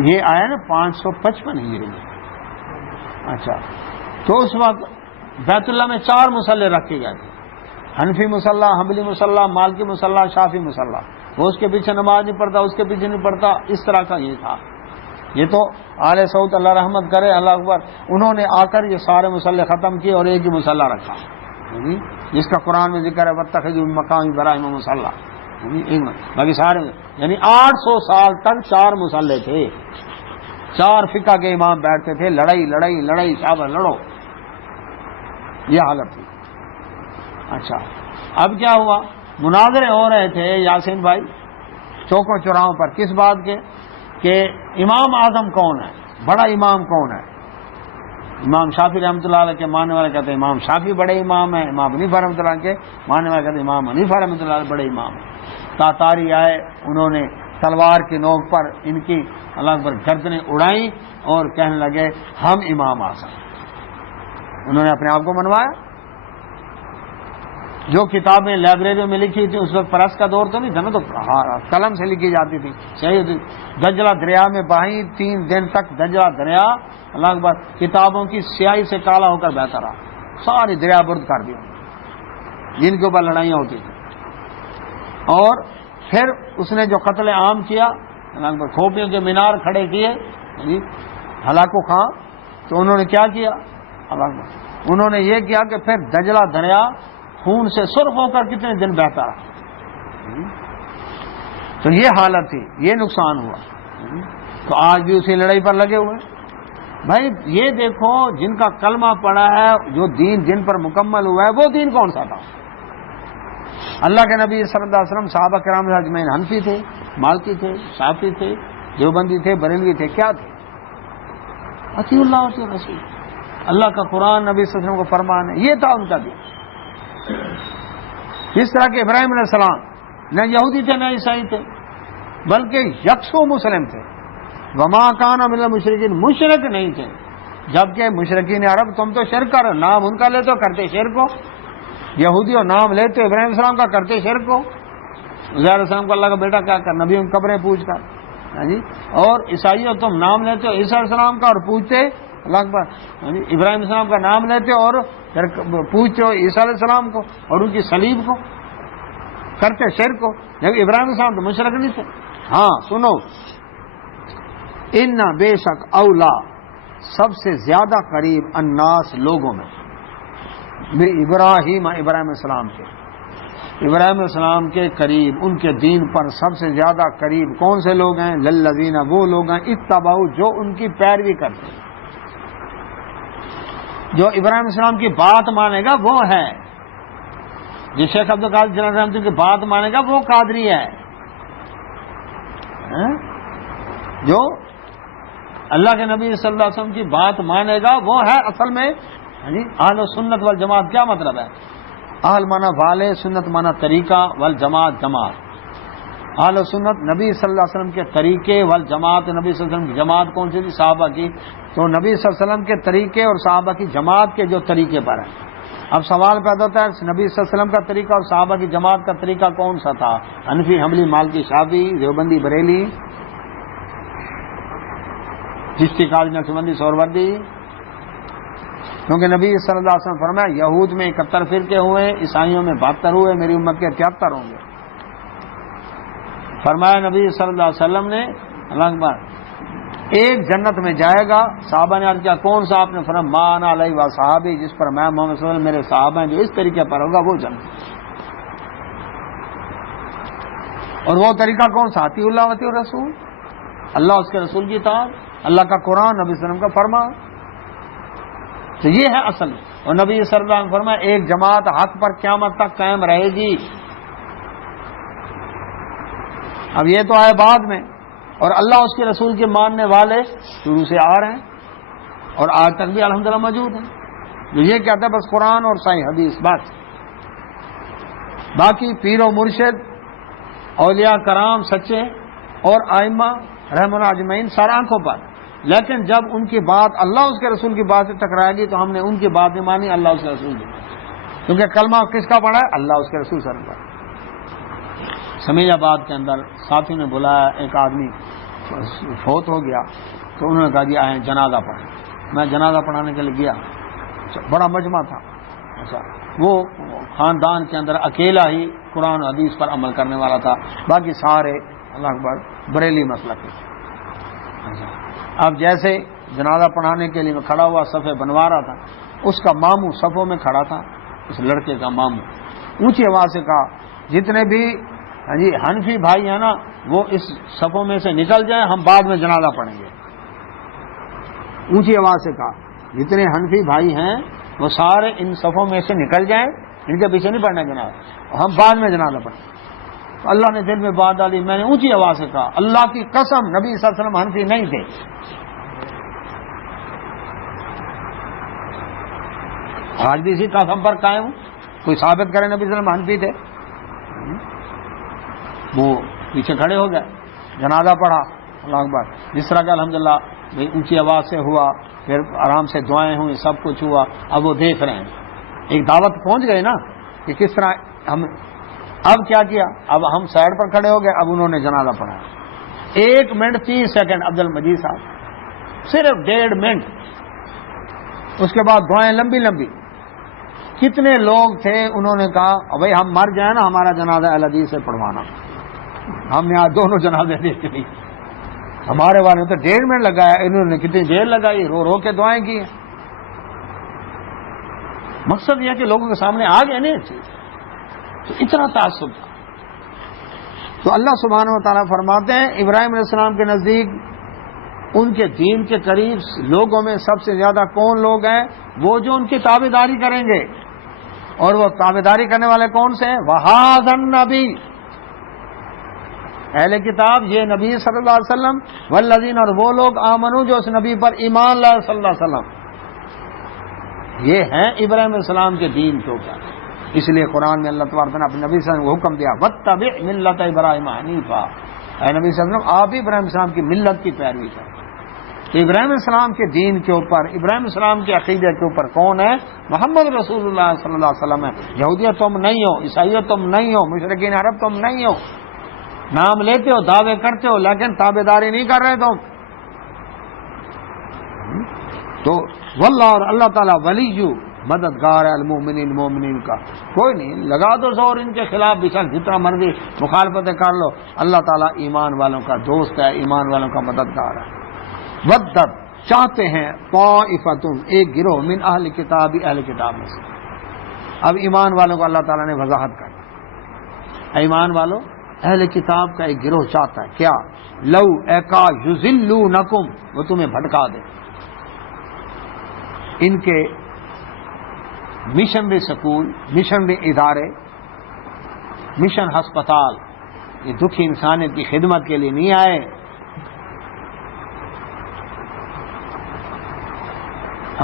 یہ آیا نا 555 ہجری میں. اچھا تو اس وقت بیت اللہ میں 4 مصلے رکھے گئے تھے, حنفی مصلح, حنبلی مصلح, مالکی مصلح, شافعی مصلح. وہ اس کے پیچھے نماز نہیں پڑھتا, اس کے پیچھے نہیں پڑھتا, اس طرح کا یہ تھا. یہ تو آل سعود اللہ رحمت کرے, اللہ اکبر, انہوں نے آ کر یہ سارے مصلے ختم کیے اور ایک ہی مصلح رکھا جس کا قرآن میں ذکر ہے واتخذوا من مقام ابراہیم مصلى. باقی سارے یعنی 800 سال تک 4 مصلے تھے, 4 فقہ کے امام بیٹھتے تھے, لڑائی لڑائی لڑائی, شابہ لڑو, یہ حالت تھی. اچھا اب کیا ہوا؟ مناظرے ہو رہے تھے یاسین بھائی چوکوں چوراہوں پر. کس بات کے؟ کہ امام اعظم کون ہے, بڑا امام کون ہے. امام شافعی رحمۃ اللہ علیہ کے ماننے والے کہتے ہیں امام شافعی بڑے امام ہیں, امام حنیفہ رحمۃ اللہ کے ماننے والے کہتے ہیں امام حنیفہ رحمۃ اللہ علیہ بڑے امام ہیں. تاتاری آئے, انہوں نے تلوار کی نوک پر ان کی اللہ اکبر گردنیں اڑائیں اور کہنے لگے ہم امام اعظم. انہوں نے اپنے آپ کو منوایا. جو کتابیں لائبریریوں میں لکھی تھی اس وقت پریس کا دور تو نہیں تھا نا, تو قلم سے لکھی جاتی تھی. صحیح تھی. دجلہ دریا میں بہی 3 دن تک دجلہ دریا اللہ اکبر کتابوں کی سیاہی سے کالا ہو کر بہتا رہا, ساری دریا برد کر دیا جن کے اوپر لڑائیاں ہوتی تھیں. اور پھر اس نے جو قتل عام کیا, اللہ اکبر کھوپڑیوں کے مینار کھڑے کیے ہلاکو خاں, تو انہوں نے کیا کیا؟ اللہ اکبر انہوں نے یہ کیا کہ پھر دجلہ دریا خون سے سرخ ہو کر کتنے دن بہتا رہا. تو یہ حالت تھی, یہ نقصان ہوا. تو آج بھی اسی لڑائی پر لگے ہوئے. بھائی یہ دیکھو جن کا کلمہ پڑا ہے, جو دین جن پر مکمل ہوا ہے, وہ دین کون سا تھا؟ اللہ کے نبی صلی اللہ علیہ وسلم صحابہ کرام اجمعین حنفی تھے, مالکی تھے, شافعی تھے, دیوبندی تھے, بریلوی تھے, کیا تھے؟ اطیع اللہ و رسول. اللہ کا قرآن، نبی صلی اللہ علیہ وسلم کا فرمان ہے، یہ تھا ان کا دین۔ جس طرح کہ ابراہیم علیہ السلام نہ یہودی تھے نہ عیسائی تھے، بلکہ یکسو مسلم تھے۔ وما کان من المشرکین، مشرک نہیں تھے، جبکہ مشرکین عرب تم تو شرک کرو، نام ان کا لیتے ہو کرتے شرک ہو، یہودی اور نام لیتے ہو ابراہیم علیہ السلام کا کرتے شرک ہو، عزیر علیہ السلام کو اللہ کا بیٹا کیا کر، نبی ان قبریں پوچھ کر، ہاں جی، اور عیسائی ہو تم نام لیتے ہو عیسیٰ علیہ السلام کا اور پوچھتے اللہ اکبر، ابراہیم علیہ السلام کا نام لیتے ہو اور پھر پوچھتے ہو عیسیٰ علیہ السلام کو اور ان کی صلیب کو، کرتے شرک کو، جبکہ ابراہیم علیہ السلام تو مشرک نہیں تھے۔ ہاں سنو، ان بے شک اولا، سب سے زیادہ قریب الناس لوگوں میں، ابراہیم علیہ السلام کے، ابراہیم علیہ السلام کے قریب، ان کے دین پر سب سے زیادہ قریب کون سے لوگ ہیں؟ للذین، وہ لوگ ہیں اتبعوا، جو ان کی پیروی کرتے ہیں، جو ابراہیم علیہ السلام کی بات مانے گا وہ ہے، جو شیخ عبدالقادر جیلانی رحمۃ اللہ کی بات مانے گا وہ قادری ہے، جو اللہ کے نبی صلی اللہ علیہ وسلم کی بات مانے گا وہ ہے اصل میں اہل سنت والجماعت۔ کیا مطلب ہے؟ اہل مانا والے، سنت مانا طریقہ، والجماعت جماعت۔ اہل سنت نبی صلی اللہ علیہ وسلم کے طریقے، والجماعت نبی صلی اللہ علیہ وسلم کی جماعت کون سی تھی؟ صحابہ کی، تو نبی صلی اللہ علیہ وسلم کے طریقے اور صحابہ کی جماعت کے جو طریقے پر ہیں۔ اب سوال پیدا ہوتا ہے نبی صلی اللہ علیہ وسلم کا طریقہ اور صحابہ کی جماعت کا طریقہ کون سا تھا؟ حنفی، حنبلی، مالکی، شافعی، دیوبندی، بریلی، چشتی، قادری، نقشبندی، سہروردی؟ کیونکہ نبی صلی اللہ علیہ وسلم فرمایا یہود میں 71 فرقے ہوئے، عیسائیوں میں 72 ہوئے، میری امت کے 73 ہوں گے۔ فرمایا نبی صلی اللہ علیہ وسلم نے، اللہ اکبر، ایک جنت میں جائے گا۔ صحابہ نے عرض کیا کون سا؟ آپ نے فرمایا ما انا علیہ و صحابی، جس پر میں محمد صلی اللہ علیہ وسلم میرے صحابہ ہیں، جو اس طریقے پر ہوگا وہ جنت۔ اور وہ طریقہ کون سا؟ اطیعوا اللہ واطیعوا الرسول، اللہ اس کے رسول کی اطاعت، اللہ کا قرآن، نبی صلی اللہ علیہ وسلم کا فرمان، تو یہ ہے اصل۔ اور نبی صلی اللہ علیہ وسلم فرمایا ایک جماعت حق پر قیامت تک قائم رہے گی۔ اب یہ تو آئے بعد میں، اور اللہ اس کے رسول کے ماننے والے شروع سے آ رہے ہیں اور آج تک بھی الحمدللہ موجود ہیں، جو یہ کہتا ہے بس قرآن اور صحیح حدیث بس، باقی پیر و مرشد، اولیاء کرام سچے اور آئمہ رحمہ اللہ اجمعین سر آنکھوں پر، لیکن جب ان کی بات اللہ اس کے رسول کی بات سے ٹکرائے گی تو ہم نے ان کی بات نہیں مانی، اللہ اس کے رسول کی، کیونکہ کلمہ کس کا پڑھا ہے؟ اللہ اس کے رسول صلی اللہ علیہ وسلم۔ سمیع آباد کے اندر ساتھی نے بلایا، ایک آدمی فوت ہو گیا تو انہوں نے کہا جی آئیں جنازہ پڑھیں۔ میں جنازہ پڑھانے کے لیے گیا، بڑا مجمع تھا، اچھا وہ خاندان کے اندر اکیلا ہی قرآن و حدیث پر عمل کرنے والا تھا، باقی سارے اللہ اکبر بریلی مسلک کے۔ اچھا اب جیسے جنازہ پڑھانے کے لیے میں کھڑا ہوا، صفے بنوا رہا تھا، اس کا ماموں صفوں میں کھڑا تھا، اس لڑکے کا ماموں اونچی آواز سے کہا جتنے بھی حنفی بھائی ہیں نا وہ اس صفوں میں سے نکل جائیں، ہم بعد میں جنازہ پڑھیں گے۔ اونچی آواز سے کہا جتنے حنفی بھائی ہیں وہ سارے ان صفوں میں سے نکل جائیں، ان کے پیچھے نہیں پڑھنا جنازہ، ہم بعد میں جنازہ پڑھیں گے۔ تو اللہ نے دل میں بات ڈالی، میں نے اونچی آواز سے کہا اللہ کی قسم نبی صلی اللہ علیہ وسلم حنفی نہیں تھے۔ آج بھی اسی قسم پر قائم ہوں، کوئی ثابت کرے نبی صلی اللہ علیہ وسلم حنفی تھے؟ وہ پیچھے کھڑے ہو گئے، جنازہ پڑھا، اللہ اکبر، جس طرح کا الحمدللہ اونچی آواز سے ہوا، پھر آرام سے دعائیں ہوئی، سب کچھ ہوا۔ اب وہ دیکھ رہے ہیں، ایک دعوت پہنچ گئے نا کہ کس طرح ہم، اب کیا کیا، اب ہم سائڈ پر کھڑے ہو گئے، اب انہوں نے جنازہ پڑھا 1 منٹ 30 سیکنڈ، عبد المجید صاحب صرف 1.5 منٹ، اس کے بعد دعائیں لمبی لمبی۔ کتنے لوگ تھے انہوں نے کہا بھائی ہم مر جائیں نا ہمارا جنازہ اہل حدیث سے پڑھوانا، ہم نے آج دونوں جنازے دیکھ لی، ہمارے والے نے تو 1.5 منٹ لگایا، انہوں نے کتنی دیر لگائی، رو رو کے دعائیں کی ہیں۔ مقصد یہ کہ لوگوں کے سامنے آ گئے نہیں چیز، تو اتنا تعصب تھا۔ تو اللہ سبحانہ و تعالیٰ فرماتے ہیں ابراہیم علیہ السلام کے نزدیک ان کے دین کے قریب لوگوں میں سب سے زیادہ کون لوگ ہیں؟ وہ جو ان کی تابعداری کریں گے، اور وہ تابعداری کرنے والے کون سے ہیں؟ وَهَٰذَا النَّبِيُّ، اہل کتاب یہ نبی صلی اللہ علیہ وسلم، والذین، اور وہ لوگ آمنو جو اس نبی پر ایمان لائے صلی اللہ علیہ وسلم، یہ ہیں ابراہیم علیہ السلام کے دین کے اوپر. اس لیے قرآن میں اللہ تبارک نے اپنے نبی صلی اللہ علیہ وسلم کو حکم دیا واتبع ملت ابراہیم حنیفا، اے نبی صلی اللہ علیہ وسلم آپ بھی ابراہیم علیہ السلام کی ملت کی پیروی کریں. تو ابراہیم علیہ السلام کے دین کے اوپر، ابراہیم علیہ السلام کے عقیدے کے اوپر کون ہے؟ محمد رسول اللہ صلی اللہ علیہ وسلم ہے. یہودیت تم نہیں ہو، عیسائیت تم نہیں ہو، مشرکین عرب تم نہیں ہو. نام لیتے ہو، دعوے کرتے ہو، لیکن تابع داری نہیں کر رہے تم. تو واللہ، اور اللہ تعالیٰ ولی مددگار ہے المؤمنین، مومنین کا. کوئی نہیں، لگا دو زور ان کے خلاف، بیشک جتنا مرضی مخالفتیں کر لو، اللہ تعالیٰ ایمان والوں کا دوست ہے، ایمان والوں کا مددگار ہے. ودت، چاہتے ہیں، طائفتم، ایک گروہ، من اہل کتاب، اہل کتاب میں سے. اب ایمان والوں کو اللہ تعالیٰ نے وضاحت کر، ایمان والوں اہل کتاب کا ایک گروہ چاہتا ہے کیا؟ لو ایکا یضلونکم، وہ تمہیں بھٹکا دے. ان کے مشنری سکول، مشنری ادارے، مشن ہسپتال، یہ دکھی انسانیت کی خدمت کے لیے نہیں آئے.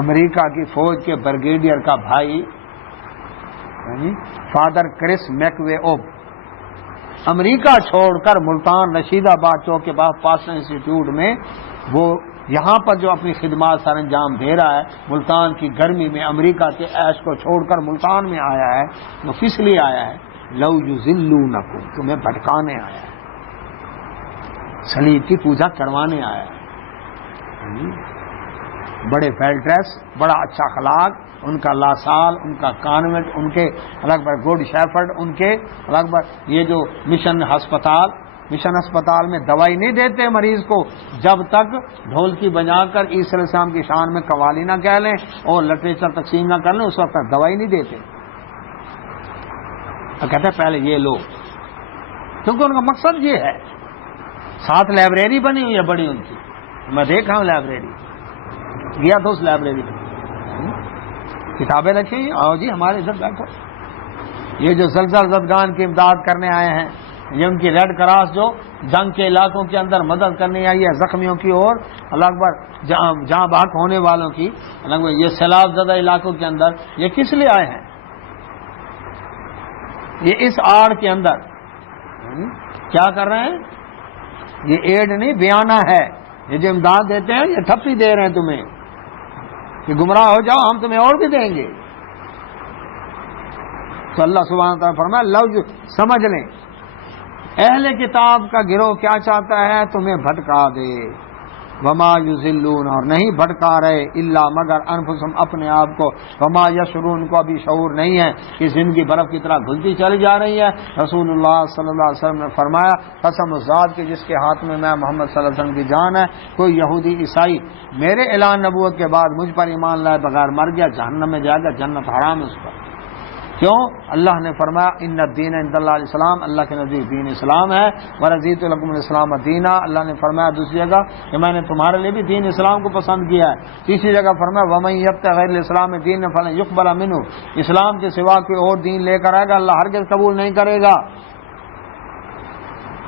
امریکہ کی فوج کے بریگیڈیئر کا بھائی فادر کرس میکوے اوب امریکہ چھوڑ کر ملتان رشید آباد چوک کے بعد پاسٹر انسٹیٹیوٹ میں وہ یہاں پر جو اپنی خدمات سر انجام دے رہا ہے، ملتان کی گرمی میں امریکہ کے عیش کو چھوڑ کر ملتان میں آیا ہے. وہ کس لیے آیا ہے؟ لو یضلونکم، تمہیں بھٹکانے آیا ہے، صلیب کی پوجا کروانے آیا ہے. بڑے ویل ڈریس، بڑا اچھا اخلاق، ان کا لاسال، ان کا کانوینٹ، ان کے الگ بر گڈ شیفرڈ، ان کے الگ بر یہ جو مشن ہسپتال میں دوائی نہیں دیتے مریض کو جب تک ڈھولکی بجا کر عیسی علیہ السلام کی شان میں قوالی نہ کہہ لیں اور لٹریچر تقسیم نہ کر لیں، اس وقت تک دوائی نہیں دیتے. تو کہتے ہیں پہلے یہ لو، کیونکہ ان کا مقصد یہ ہے. ساتھ لائبریری بنی ہوئی ہے بڑی ان کی، میں دیکھا ہوں لائبریری، گیا تھا اس لائبریری میں، کتابیں رکھی ہوئی. آؤ جی ہمارے ادھر بیٹھو. یہ جو زلزلہ زدگان کی امداد کرنے آئے ہیں، یہ ان کی ریڈ کراس جو جنگ کے علاقوں کے اندر مدد کرنے آئی ہے، زخمیوں کی اور اللہ اکبر جہاں بحق ہونے والوں کی، اللہ اکبر یہ سیلاب زدہ علاقوں کے اندر، یہ کس لیے آئے ہیں؟ یہ اس آڑ کے اندر کیا کر رہے ہیں؟ یہ ایڈ نہیں، بیانہ ہے. یہ جو امداد دیتے ہیں یہ تھپی دے رہے ہیں تمہیں کہ گمراہ ہو جاؤ، ہم تمہیں اور بھی دیں گے. تو اللہ سبحانہ وتعالیٰ فرمایا لو، سمجھ لیں اہل کتاب کا گروہ کیا چاہتا ہے؟ تمہیں بھٹکا دے. وما یضلون، اور نہیں بھٹکا رہے، الا مگر انفسهم، اپنے آپ کو. وما یشعرون، کو ابھی شعور نہیں ہے کہ زندگی برف کی طرح گھلتی چلی جا رہی ہے. رسول اللہ صلی اللہ علیہ وسلم نے فرمایا قسم ذات کے جس کے ہاتھ میں میں محمد صلی اللہ علیہ وسلم کی جان ہے، کوئی یہودی عیسائی میرے اعلان نبوت کے بعد مجھ پر ایمان لائے بغیر مر گیا، جہنم میں جائے گا، جنت حرام ہے اس پر. کیوں؟ اللہ نے فرمایا ان الدین عند اللہ الاسلام، اللہ کے نزدیک دین اسلام ہے. ورضیت لکم الاسلام دینا، اللہ نے فرمایا دوسری جگہ کہ میں نے تمہارے لیے بھی دین اسلام کو پسند کیا ہے. تیسری جگہ فرمایا ومن یبتغ غیر الاسلام دین فلن یقبل منہ، اسلام کے سوا کوئی اور دین لے کر آئے گا اللہ ہرگز قبول نہیں کرے گا.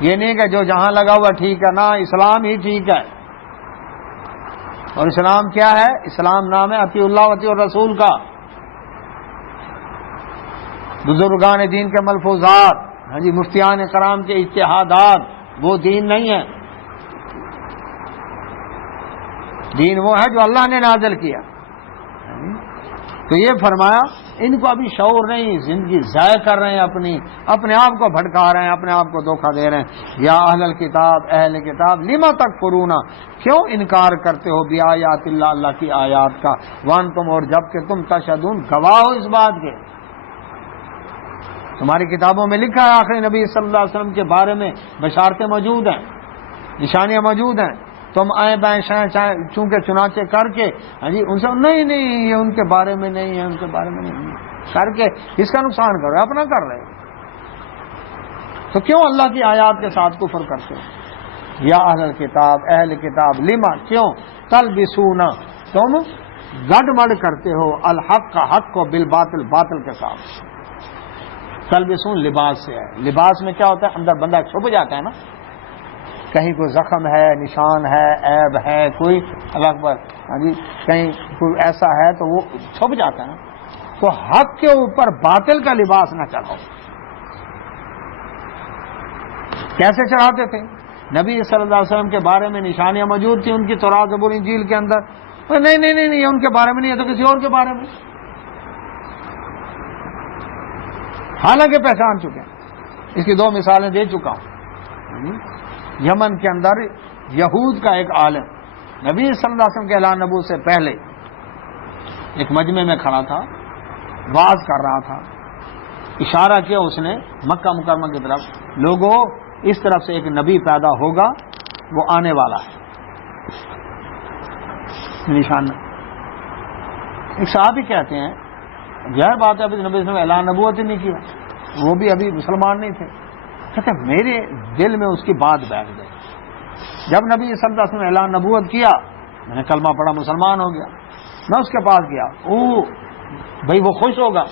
یہ نہیں کہ جو جہاں لگا ہوا ٹھیک ہے، نہ اسلام ہی ٹھیک ہے. اور اسلام کیا ہے؟ اسلام نام ہے اطیع اللہ و اطیع الرسول کا. بزرگان دین کے ملفوظات، ہاں جی، مفتیان کرام کے اجتہادات، وہ دین نہیں ہے. دین وہ ہے جو اللہ نے نازل کیا. تو یہ فرمایا ان کو ابھی شعور نہیں، زندگی ضائع کر رہے ہیں، اپنے آپ کو بھٹکا رہے ہیں، اپنے آپ کو دھوکہ دے رہے ہیں. یا اہل الکتاب، اہل کتاب، لما تکفرون، کیوں انکار کرتے ہو بیاات اللہ، اللہ کی آیات کا، وانتم، اور جب کہ تم تشہدون، گواہ ہو اس بات کے. تمہاری کتابوں میں لکھا ہے آخری نبی صلی اللہ علیہ وسلم کے بارے میں بشارتیں موجود ہیں، نشانیاں موجود ہیں. تم آئے بائیں چونکہ چنانچہ کر کے، ہاں جی، ان سے نہیں یہ ان کے بارے میں نہیں ہے، ان کے بارے میں نہیں کر کے اس کا نقصان کر رہے، اپنا کر رہے. تو کیوں اللہ کی آیات کے ساتھ کفر کرتے ہو؟ یا اہل کتاب، اہل کتاب، لما، کیوں، تلبسون، تم گڈ مڈ کرتے ہو، الحق کا حق کو بالباطل، باطل کے ساتھ. تلبسون لباس سے ہے. لباس میں کیا ہوتا ہے؟ اندر بندہ چھپ جاتا ہے نا. کہیں کوئی زخم ہے، نشان ہے، عیب ہے، کوئی اللہ اکبر، ہاں جی، کہیں کوئی ایسا ہے تو وہ چھپ جاتا ہے نا. تو حق کے اوپر باطل کا لباس نہ چڑھاؤ. کیسے چڑھاتے تھے؟ نبی صلی اللہ علیہ وسلم کے بارے میں نشانیاں موجود تھیں ان کی تورات زبور انجیل کے اندر. نہیں یہ ان کے بارے میں نہیں ہے تو کسی اور کے بارے میں، حالانکہ پہچان چکے ہیں. اس کی 2 مثالیں دے چکا ہوں. یمن کے اندر یہود کا ایک عالم نبی صلی اللہ علیہ وسلم کے اعلان نبوت سے پہلے ایک مجمع میں کھڑا تھا، واز کر رہا تھا. اشارہ کیا اس نے مکہ مکرمہ کی طرف، لوگوں اس طرف سے ایک نبی پیدا ہوگا، وہ آنے والا ہے. نشانہ ایک صحابی کہتے ہیں ظاہر بات ہے ابھی نبی صلی اللہ علیہ وسلم نے اعلان نبوت ہی نہیں کیا، وہ بھی ابھی مسلمان نہیں تھے. کہتے میرے دل میں اس کی بات بیٹھ گئی. جب نبی صلی اللہ علیہ وسلم نے اعلان نبوت کیا، میں نے کلمہ پڑھا، مسلمان ہو گیا. میں اس کے پاس گیا، بھائی وہ خوش ہوگا.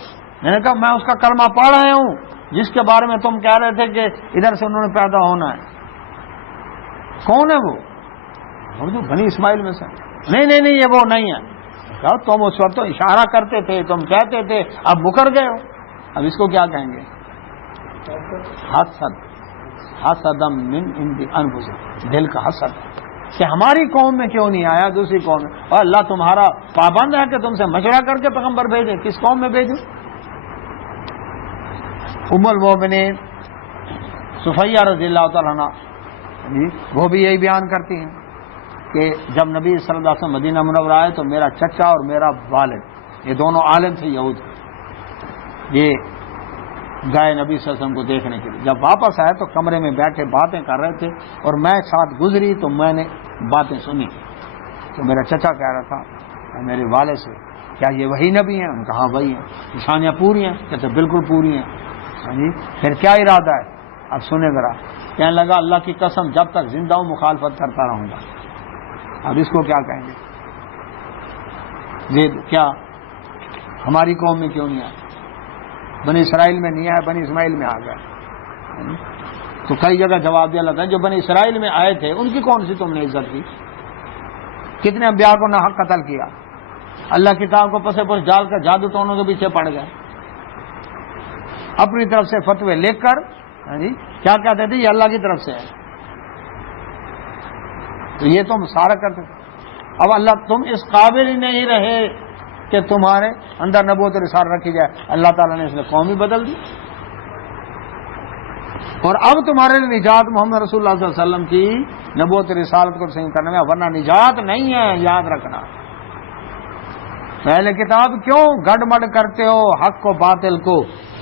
میں نے کہا میں اس کا کلمہ پڑھ رہا ہوں جس کے بارے میں تم کہہ رہے تھے کہ ادھر سے انہوں نے پیدا ہونا ہے. کون ہے وہ؟ جو بنی اسماعیل میں سے. نہیں یہ وہ نہیں ہے. کہا تم اس وقت تو اشارہ کرتے تھے، تم کہتے تھے، اب مکر گئے ہو. اب اس کو کیا کہیں گے؟ حسد من عند انفسہم، دل کا حسد کہ ہماری قوم میں کیوں نہیں آیا، دوسری قوم میں. اور اللہ تمہارا پابند ہے کہ تم سے مشورہ کر کے پیغمبر بھیجے، کس قوم میں بھیجوں؟ ام المؤمنین صفیہ رضی اللہ تعالیٰ عنہ وہ بھی یہی بیان کرتی ہیں کہ جب نبی صلی اللہ علیہ وسلم مدینہ منورہ آئے تو میرا چچا اور میرا والد، یہ دونوں عالم تھے یہود، یہ گئے نبی صلی اللہ علیہ وسلم کو دیکھنے کے لیے. جب واپس آئے تو کمرے میں بیٹھے باتیں کر رہے تھے اور میں ساتھ گزری تو میں نے باتیں سنی. تو میرا چچا کہہ رہا تھا میرے والد سے، کیا یہ وہی نبی ہیں؟ ان کہا وہی ہیں. نشانیاں پوری ہیں؟ کہتے بالکل پوری ہیں. جی پھر کیا ارادہ ہے؟ اب سنیں ذرا. کہنے لگا اللہ کی قسم جب تک زندہ ہوں مخالفت کرتا رہوں گا. اب اس کو کیا کہیں گے؟ یہ کیا ہماری قوم میں کیوں نہیں آیا؟ بنی اسرائیل میں نہیں آیا، بنی اسماعیل میں آ گیا. تو کئی جگہ جواب دیا لگا جو بنی اسرائیل میں آئے تھے ان کی کون سی تم نے عزت کی؟ کتنے انبیاء کو ناحق قتل کیا، اللہ کتاب کو پسے پس ڈال کر جادو ٹونوں کے پیچھے پڑ گئے، اپنی طرف سے فتوے لکھ کر کیا کہتے تھے یہ اللہ کی طرف سے ہے. تو یہ تم سارا کرتے تھے. اب اللہ تم اس قابل ہی نہیں رہے کہ تمہارے اندر نبوت و رسالت رکھی جائے، اللہ تعالیٰ نے اس میں قوم ہی بدل دی. اور اب تمہارے لیے نجات محمد رسول اللہ صلی اللہ علیہ وسلم کی نبوت و رسالت کو تسلیم کرنے میں، ورنہ نجات نہیں ہے. یاد رکھنا. پہلے کتاب کیوں گڑبڑ کرتے ہو حق کو باطل کو؟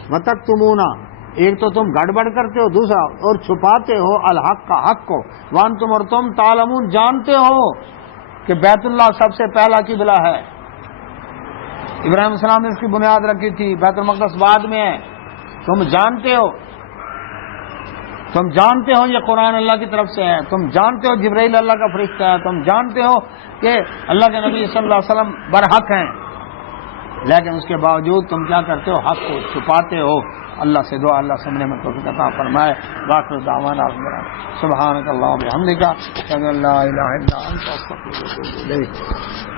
متک تمونا، ایک تو تم گڑبڑ کرتے ہو، دوسرا اور چھپاتے ہو الحق کا حق کو. وان تم اور تم تعلمون، جانتے ہو کہ بیت اللہ سب سے پہلا قبلہ ہے. ابراہیم السلام نے اس کی بنیاد رکھی تھی، بیت المقدس بعد میں ہے. تم جانتے ہو یہ قرآن اللہ کی طرف سے ہے. تم جانتے ہو جبرائیل اللہ کا فرشتہ ہے. تم جانتے ہو کہ اللہ کے نبی صلی اللہ علیہ وسلم برحق ہیں. لیکن اس کے باوجود تم کیا کرتے ہو؟ حق کو چھپاتے ہو. اللہ سے دعا اللہ سمجھنے میں توفیق عطا فرمائے. باقی دعوانا سبحانک اللہم و بحمدک اشہد ان لا الہ الا انت استغفرک و اتوب الیک.